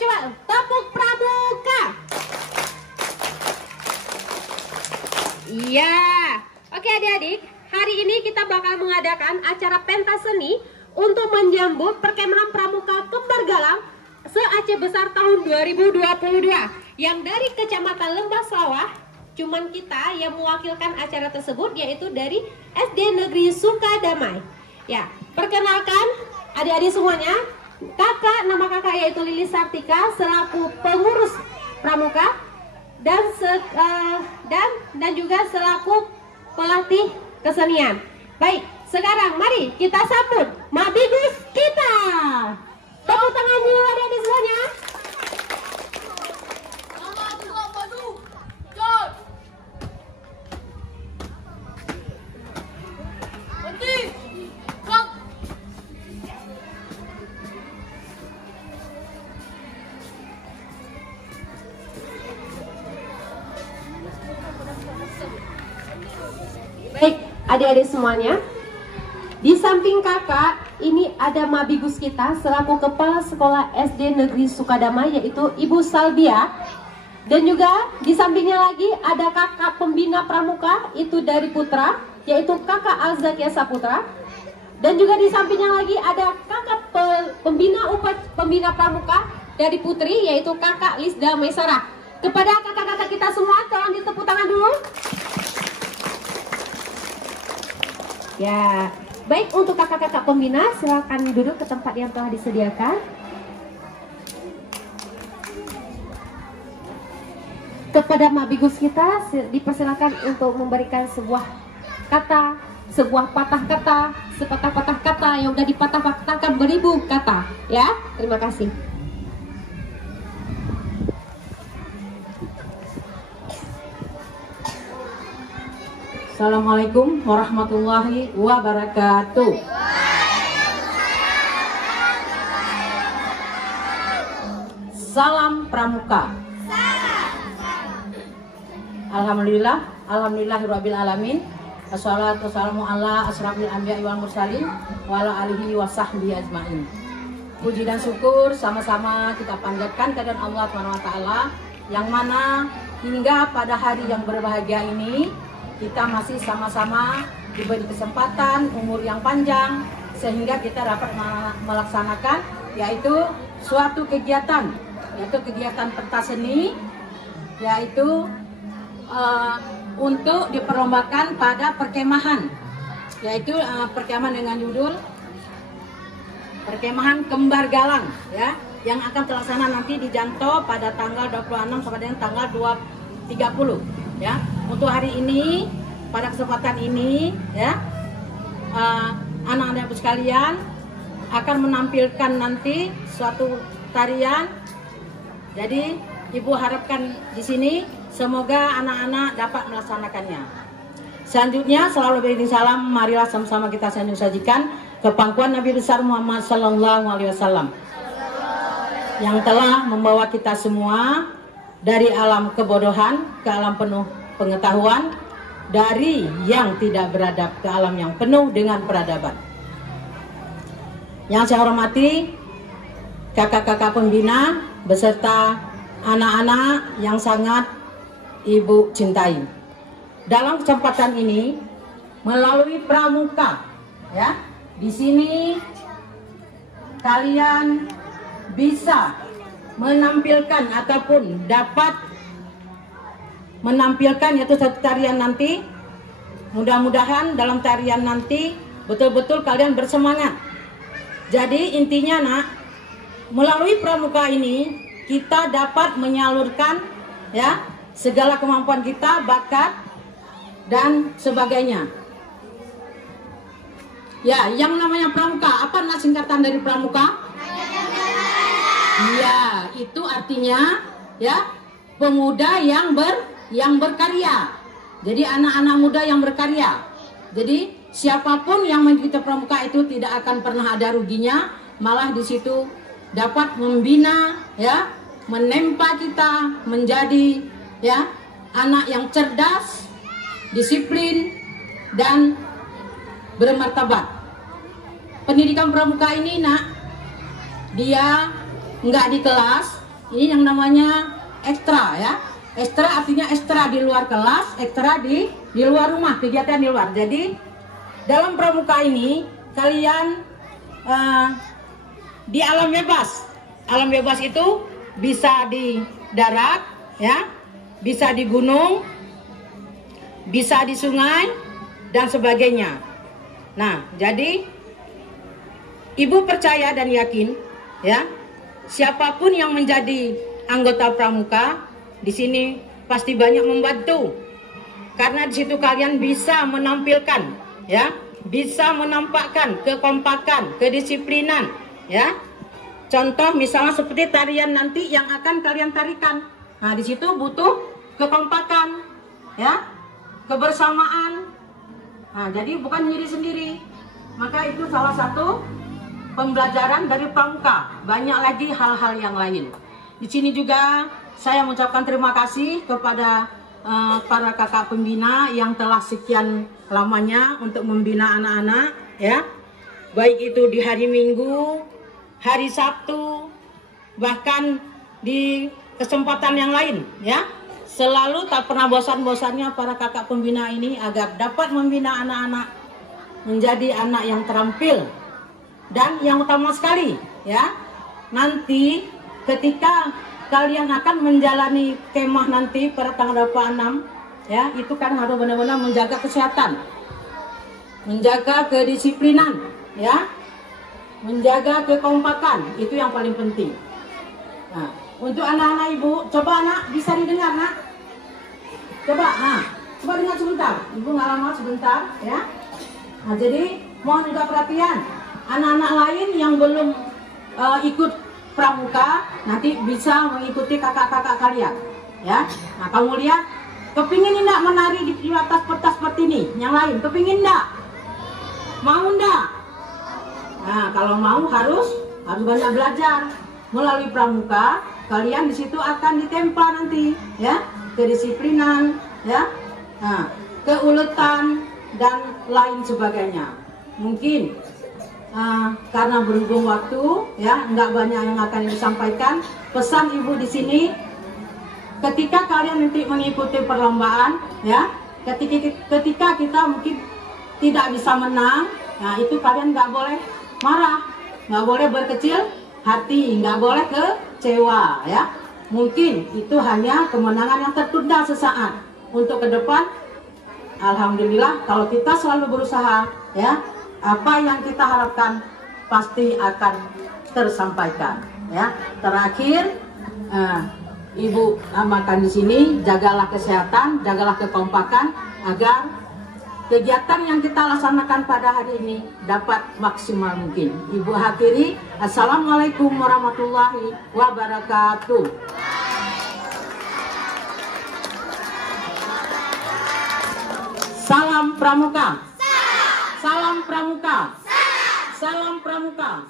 coba tepuk pramuka. Iya. Oke adik-adik, hari ini kita bakal mengadakan acara pentas seni untuk menyambut perkemahan pramuka Kembar Galang se-Aceh Besar tahun 2022 yang dari Kecamatan Lembah Sawah. Cuman kita yang mewakilkan acara tersebut yaitu dari SD Negeri Sukadamai. Ya, perkenalkan adik-adik semuanya. Kakak, nama kakak yaitu Lili Sartika selaku pengurus pramuka dan juga selaku pelatih kesenian. Baik, sekarang mari kita sambut Mabigus kita. Tepuk tangan dulu adik-adik semuanya. Baik, adik-adik semuanya. Di samping kakak, ini ada Mabigus kita selaku Kepala Sekolah SD Negeri Sukadamai yaitu Ibu Salbia. Dan juga di sampingnya lagi ada kakak pembina pramuka itu dari Putra yaitu kakak Alzakia Saputra. Dan juga di sampingnya lagi ada kakak pembina pramuka dari Putri yaitu kakak Lisda Maisara. Kepada kakak-kakak kita semua tolong ditepuk tangan dulu. Ya, baik untuk kakak-kakak pembina silakan duduk ke tempat yang telah disediakan. Kepada Mabigus kita dipersilakan untuk memberikan sebuah kata, sebuah patah kata, sepatah-patah kata yang udah dipatah-patahkan beribu kata, ya. Terima kasih. Assalamualaikum warahmatullahi wabarakatuh. Salam pramuka. Alhamdulillah, alhamdulillahirabbil alamin. Wassalatu wassalamu ala asrofil anbiya'i wal mursalin wa ala alihi wa sahbihi ajmain. Puji dan syukur sama-sama kita panjatkan kehadirat Allah Subhanahu wa taala yang mana hingga pada hari yang berbahagia ini kita masih sama-sama diberi kesempatan, umur yang panjang, sehingga kita dapat melaksanakan yaitu suatu kegiatan, yaitu kegiatan pentas seni, yaitu untuk diperlombakan pada perkemahan, yaitu perkemahan dengan judul Perkemahan Kembar Galang, ya, yang akan terlaksana nanti di Janto pada tanggal 26 sampai dengan tanggal 30, ya. Untuk hari ini, pada kesempatan ini, ya, anak-anak sekalian akan menampilkan nanti suatu tarian. Jadi, Ibu harapkan di sini semoga anak-anak dapat melaksanakannya. Selanjutnya, selalu beri salam, marilah sama-sama kita sajikan ke pangkuan Nabi besar Muhammad Sallallahu Alaihi Wasallam yang telah membawa kita semua dari alam kebodohan ke alam penuh pengetahuan, dari yang tidak beradab ke alam yang penuh dengan peradaban. Yang saya hormati kakak-kakak pembina beserta anak-anak yang sangat Ibu cintai. Dalam kesempatan ini melalui pramuka, ya, di sini kalian bisa menampilkan ataupun dapat menampilkan yaitu satu tarian nanti. Mudah-mudahan dalam tarian nanti betul-betul kalian bersemangat. Jadi intinya nak, melalui pramuka ini kita dapat menyalurkan, ya, segala kemampuan kita, bakat dan sebagainya. Ya, yang namanya pramuka, apa nak singkatan dari pramuka? Iya, itu artinya, ya, pemuda yang berkarya. Jadi anak-anak muda yang berkarya. Jadi siapapun yang mengikuti pramuka itu tidak akan pernah ada ruginya, malah di situ dapat membina, ya, menempa kita menjadi, ya, anak yang cerdas, disiplin dan bermartabat. Pendidikan pramuka ini nak, dia nggak di kelas, Ini yang namanya ekstra ya. Ekstra artinya ekstra di luar kelas, ekstra di luar rumah, kegiatan di luar. Jadi dalam pramuka ini kalian di alam bebas. Alam bebas itu bisa di darat ya, bisa di gunung, bisa di sungai dan sebagainya. Nah, jadi ibu percaya dan yakin ya, siapapun yang menjadi anggota pramuka di sini pasti banyak membantu, karena di situ kalian bisa menampilkan, ya, bisa menampakkan kekompakan, kedisiplinan, ya. Contoh misalnya seperti tarian nanti yang akan kalian tarikan. Nah, di situ butuh kekompakan, ya, kebersamaan. Nah, jadi bukan sendiri-sendiri. Maka itu salah satu pembelajaran dari pramuka. Banyak lagi hal-hal yang lain. Di sini juga saya mengucapkan terima kasih kepada para kakak pembina yang telah sekian lamanya untuk membina anak-anak, ya. Baik itu di hari Minggu, hari Sabtu, bahkan di kesempatan yang lain, ya. Selalu tak pernah bosan-bosannya para kakak pembina ini agar dapat membina anak-anak menjadi anak yang terampil. Dan yang utama sekali, ya, nanti ketika kalian akan menjalani kemah nanti pada tanggal 26, ya, itu kan harus benar-benar menjaga kesehatan, menjaga kedisiplinan, ya, menjaga kekompakan, itu yang paling penting. Nah, untuk anak-anak ibu, coba anak bisa didengar, nak, coba dengar sebentar, ibu nggak lama sebentar, ya. Nah, jadi mohon juga perhatian, anak-anak lain yang belum ikut pramuka nanti bisa mengikuti kakak-kakak kalian, ya. Nah, kamu lihat, kepingin enggak menari di atas pentas seperti ini? Yang lain kepingin enggak? Mau enggak? Nah, kalau mau harus banyak belajar. Melalui pramuka kalian di situ akan ditempa nanti, ya, kedisiplinan, ya, nah, keuletan dan lain sebagainya. Mungkin karena berhubung waktu, ya, nggak banyak yang akan disampaikan. Pesan ibu di sini, ketika kalian nanti mengikuti perlombaan, ya, ketika kita mungkin tidak bisa menang, nah itu kalian nggak boleh marah, nggak boleh berkecil hati, nggak boleh kecewa, ya. Mungkin itu hanya kemenangan yang tertunda sesaat. Untuk ke depan, alhamdulillah kalau kita selalu berusaha, ya, apa yang kita harapkan pasti akan tersampaikan, ya. Terakhir, ibu amakan di sini, jagalah kesehatan, jagalah kekompakan agar kegiatan yang kita laksanakan pada hari ini dapat maksimal mungkin. Ibu akhiri, assalamualaikum warahmatullahi wabarakatuh. Salam pramuka. Salam pramuka. Salam pramuka.